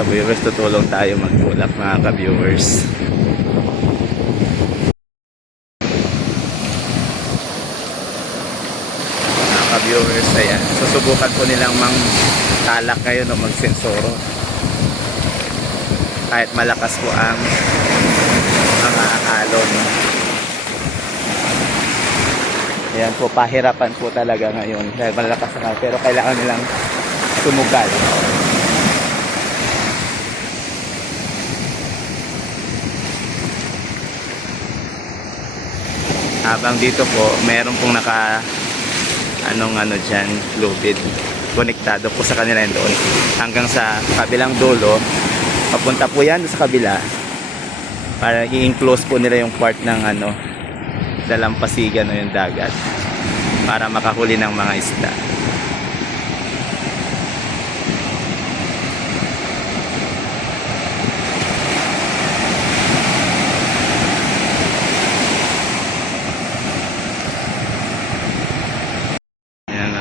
ka-viewers, tutulong tayo magtulak mga ka-viewers. Mga ka-viewers, ayan, susubukan po nilang talak kayo no, magsensoro kahit malakas po ang mga alon. Ayan po, pahirapan po talaga ngayon dahil malakas na, pero kailangan nilang sumugal. Habang dito po, meron pong ano dyan, loaded. Konektado po sa kanila yun doon. Hanggang sa kabilang dulo, papunta po yan sa kabila. Para i-enclose po nila yung part ng dalampasigan o yung dagat. Para makahuli ng mga isda.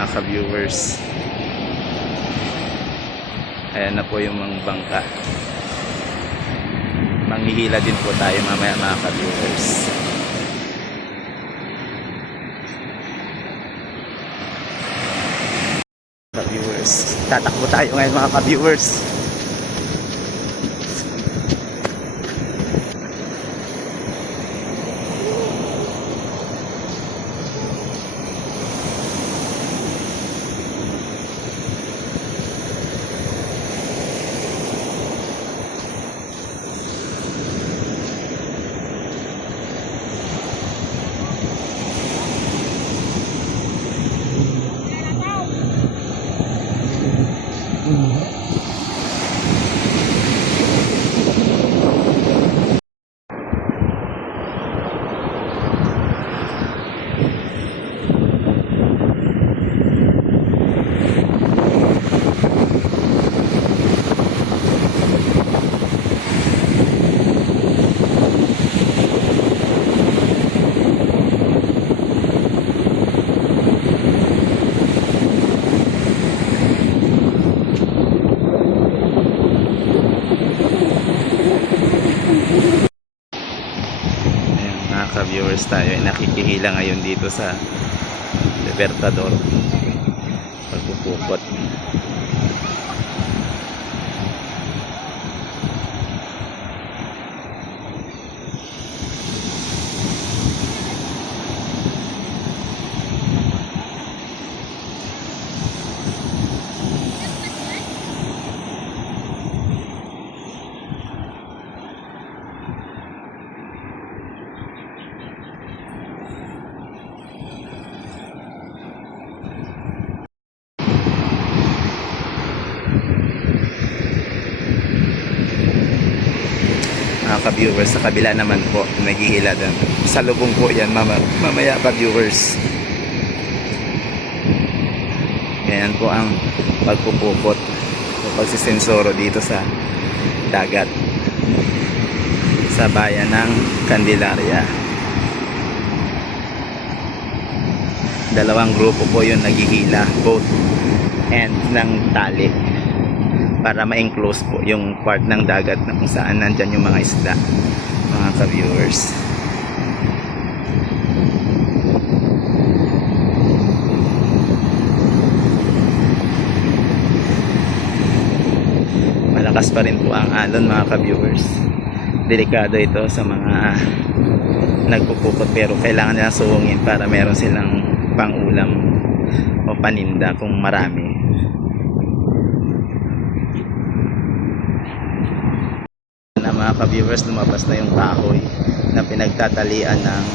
Ka-viewers, ayan na po yung mga bangka. Manghihila din po tayo mamaya mga ka-viewers. Ka-viewers, tatakbo tayo ngayon mga ka-viewers. Ka-viewers, tayo ay nakikihila ngayon dito sa Libertador, pagpupukot. Ka-viewers, sa kabila naman po naghihila doon sa lubong po yan mamaya ka-viewers. Ganyan po ang pagpupukot o pagsisensoro dito sa dagat sa bayan ng Candelaria. Dalawang grupo po yung naghihila, both ends ng tali, para ma-enclose po yung part ng dagat na kung saan nandyan yung mga isda mga ka-viewers. Malakas pa rin po ang alon mga ka-viewers. Delikado ito sa mga nagpupukot, pero kailangan nila suungin para meron silang pang-ulam o paninda kung marami. Mga ka-viewers, lumabas na yung kahoy na pinagtatalian ng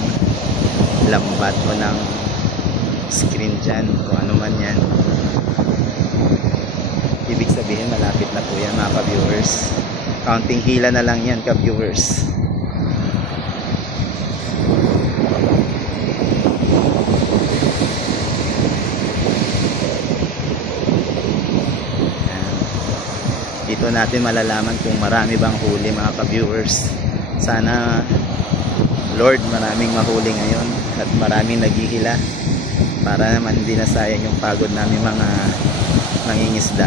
lambat o ng screen dyan, kung ano man yan. Ibig sabihin malapit na po yan mga ka-viewers. Counting hila na lang yan ka-viewers. Dito natin malalaman kung marami bang huli mga ka-viewers. Sana Lord, maraming mahuli ngayon at maraming naghihila para naman hindi nasayang yung pagod namin mga mangingisda.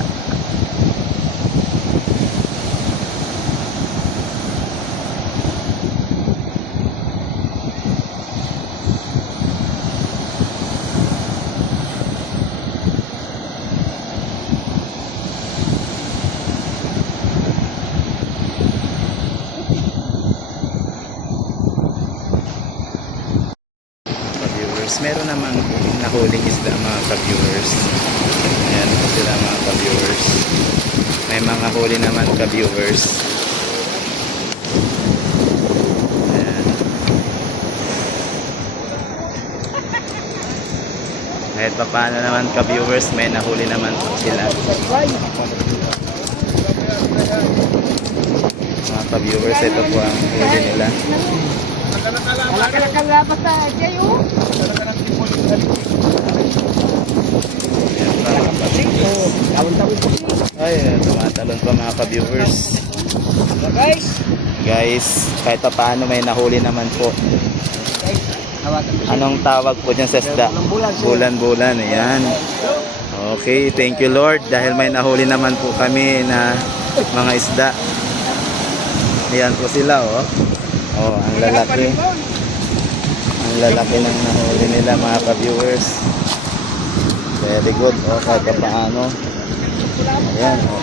ka-viewers, meron namang nahuling isda mga ka-viewers. Ayan po sila mga ka-viewers. May mga huli naman ka-viewers. Ayan. Kahit pa paano naman ka-viewers, may nahuli naman po sila. Mga ka-viewers, ito po ang huli nila. Kalakalabat na kayo. Ay, tumatalon pa mga ka-viewers. Guys, kahit pa paano may nahuli naman po. Anong tawag po dyan sa isda? Bulan-bulan, ayan. Okay, thank you Lord dahil may nahuli naman po kami na mga isda. Ayan po sila, oh. Oh, ang lalaki. Ang lalaki ng nahuli nila mga ka-viewers. Very good, oh, kahit pa paano. Ayan, oh.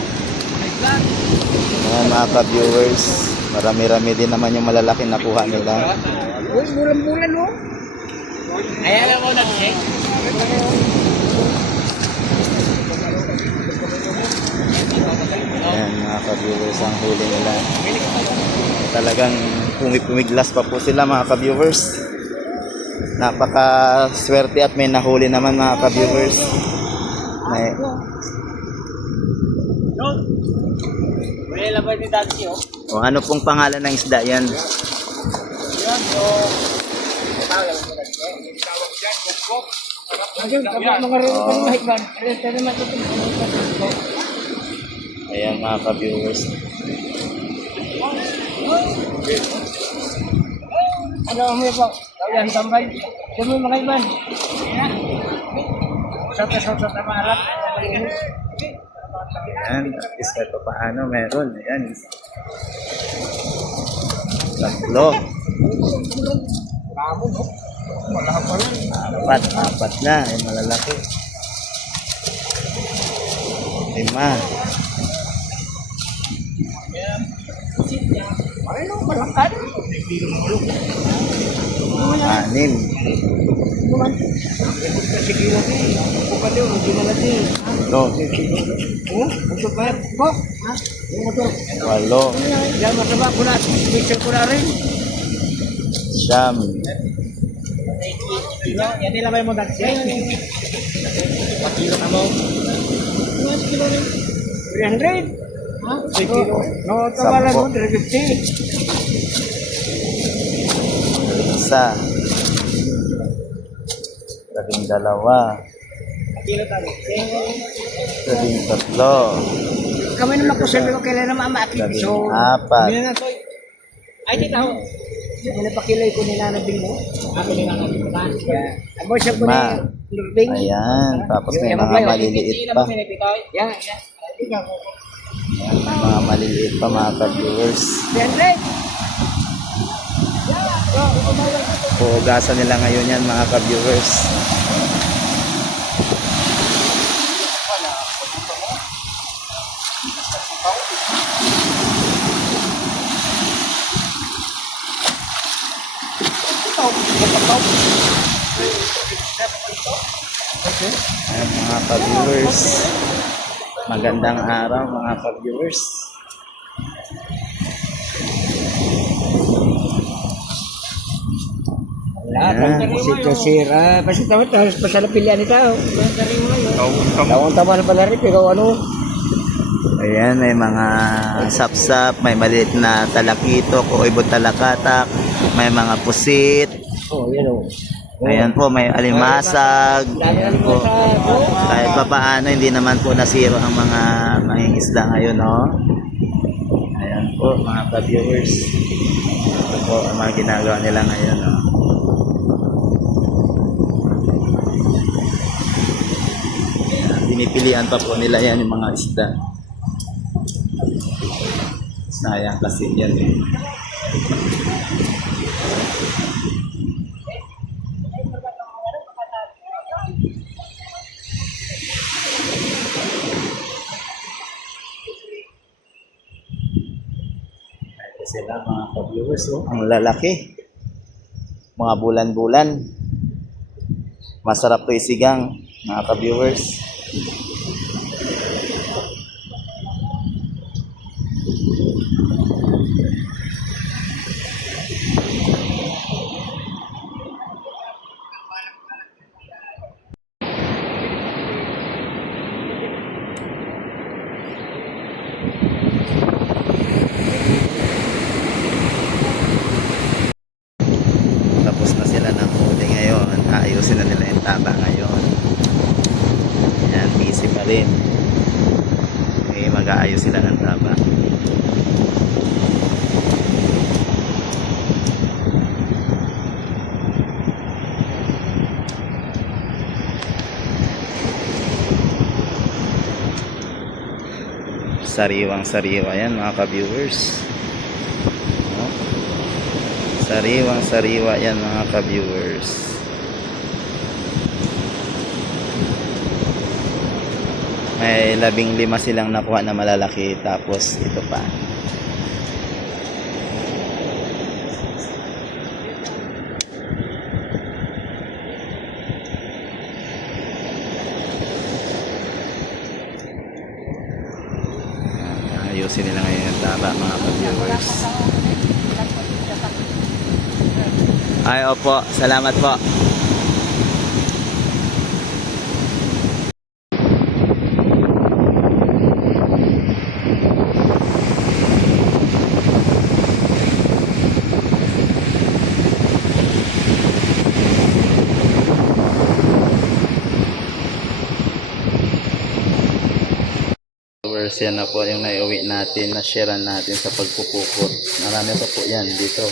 Ayan mga ka-viewers. Marami-rami din naman yung malalaki nakuha nila. Uy, bulan-bulan mo. Ayan mo na, check. Ayan mga ka-viewers ang huli nila. Talagang pumipumiglas pa po sila mga ka-viewers. Napaka swerte at may nahuli naman mga ka-viewers. May o ano pong pangalan ng isda yan? Ayan mga ka-viewers. Ano mo po? Yan tambay. Demo mga iban. Sa tamarap. Ayan, at least kahit pa paano meron. Ayan. Tatlo. Apat na. Ay malalaki. 5. Ano malakad? 6. No. 8. Yan masama ko na. Picture ko na rin. 9. Yan nila may mo dati. Kilo ka mo. 300. Ha? Kilo. No, tawalan mo 350. 1. 12. Kilo tayo. 13. Kami naman po sabi ko kailan naman maakit. So, 14. hindi na to. Ay, di tao. Yung napakilay ko ni Nana Bing mo. Ako ni Nana Bing mo. Ang boy siya po ni Bing. Ayan, tapos may mga maliliit pa. Yan. Ayan, may mga maliliit pa mga ka-viewers. 300. Puhugasan nila ngayon yan mga ka-viewers. Ayan mga ka-viewers. Magandang araw mga ka-viewers. Sira. Pasti tahu harus pasal pilihan itu. Tahu na pala rin pero ano. Ayan, may mga sapsap, may maliit na talakitok o ibon talakatak, may mga pusit. Oh, yan oh. Ayan po, may alimasag. Ayan po. Kahit pa paano, hindi naman po nasiro ang mga mangingisda ngayon, no? Ayan po, mga ka-viewers. Ito po ang mga ginagawa nila ngayon, no? Ayan, pinipilian pa po nila yan yung mga isda. Sayang kasi yan eh. Sila mga ka-viewers, oh, ang lalaki. Mga bulan-bulan. Masarap to isigang, mga ka-viewers. Tapos na sila ng huli ngayon. Ayusin na nila yung taba ngayon. Yan, busy pa rin. Okay, mag-aayos sila ng taba. Sariwang sariwa yan mga ka-viewers. No? Sariwang sariwa yan mga ka-viewers. May 15 silang nakuha na malalaki, tapos ito pa. Ayusin nila ngayon yung taba mga ka-viewers. Ay, opo, salamat po. Viewers, yan na po yung naiuwi natin, na-sharean natin sa pagpupukot. Marami pa po yan dito.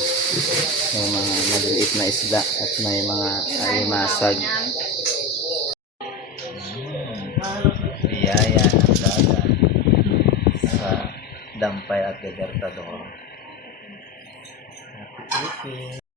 Yung mga maliliit na isda at may mga alimasag. Biyaya ng dagat sa Dampay at Libertador. Happy eating!